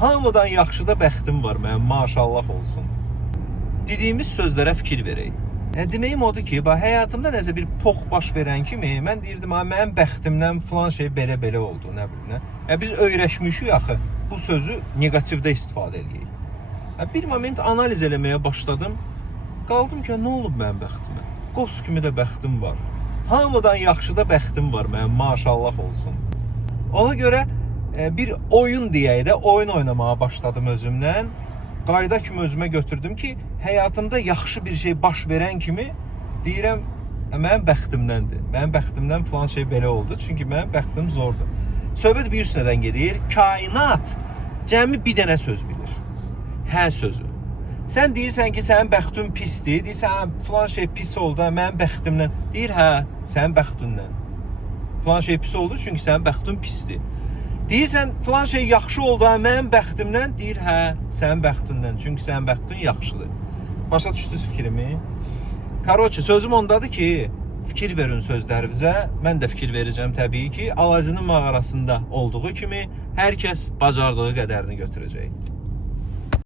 Hamıdan yaxşı da bəxtim var mənim, maşallah olsun. Dediyimiz sözlərə fikir verək. Deməyim odur ki, həyatımda nəsə bir pox baş verən kimi mən deyirdim, mənim bəxtimdən falan şey belə oldu, nə bilim. Biz öyrəşmişik axı bu sözü negativdə istifadə edək. Bir moment analiz eləməyə başladım. Qaldım ki, nə olub mənim bəxtimə? Qos kimi də bəxtim var. Hamıdan yaxşı da bəxtim var mənim, maşallah olsun. Ona görə bir oyun deyək də, oyun oynamağa başladım özümdən. Qayda kimi özümə götürdüm ki, həyatımda yaxşı bir şey baş verən kimi deyirəm, mənim bəxtimdəndir. Mənim bəxtimdən falan şey belə oldu, çünki mənim bəxtim zordur. Söhbət bir üstədən gedir. Kainat cəmi bir dənə söz bilir. Hə sözü. Sən deyirsən ki, sənin bəxtin pisdir, deyirsən, falan şey pis oldu, mənim bəxtimdən. Deyir, hə, sənin bəxtindən. Falan şey pis oldu, çünki sənin bəxtin pisdir. Deyirsən, falan şey yaxşı oldu, mənim bəxtimdən. Deyir, hə, sənin bəxtindən, çünki sənin bəxtin yaxşıdır. Başa düşdünüz fikrimi? Karoçi, sözüm ondadır ki, fikir verin sözlərinizə. Mən də fikir verəcəm təbii ki, Alazinin mağarasında olduğu kimi hər kəs bacardığı qədərini götürəcək.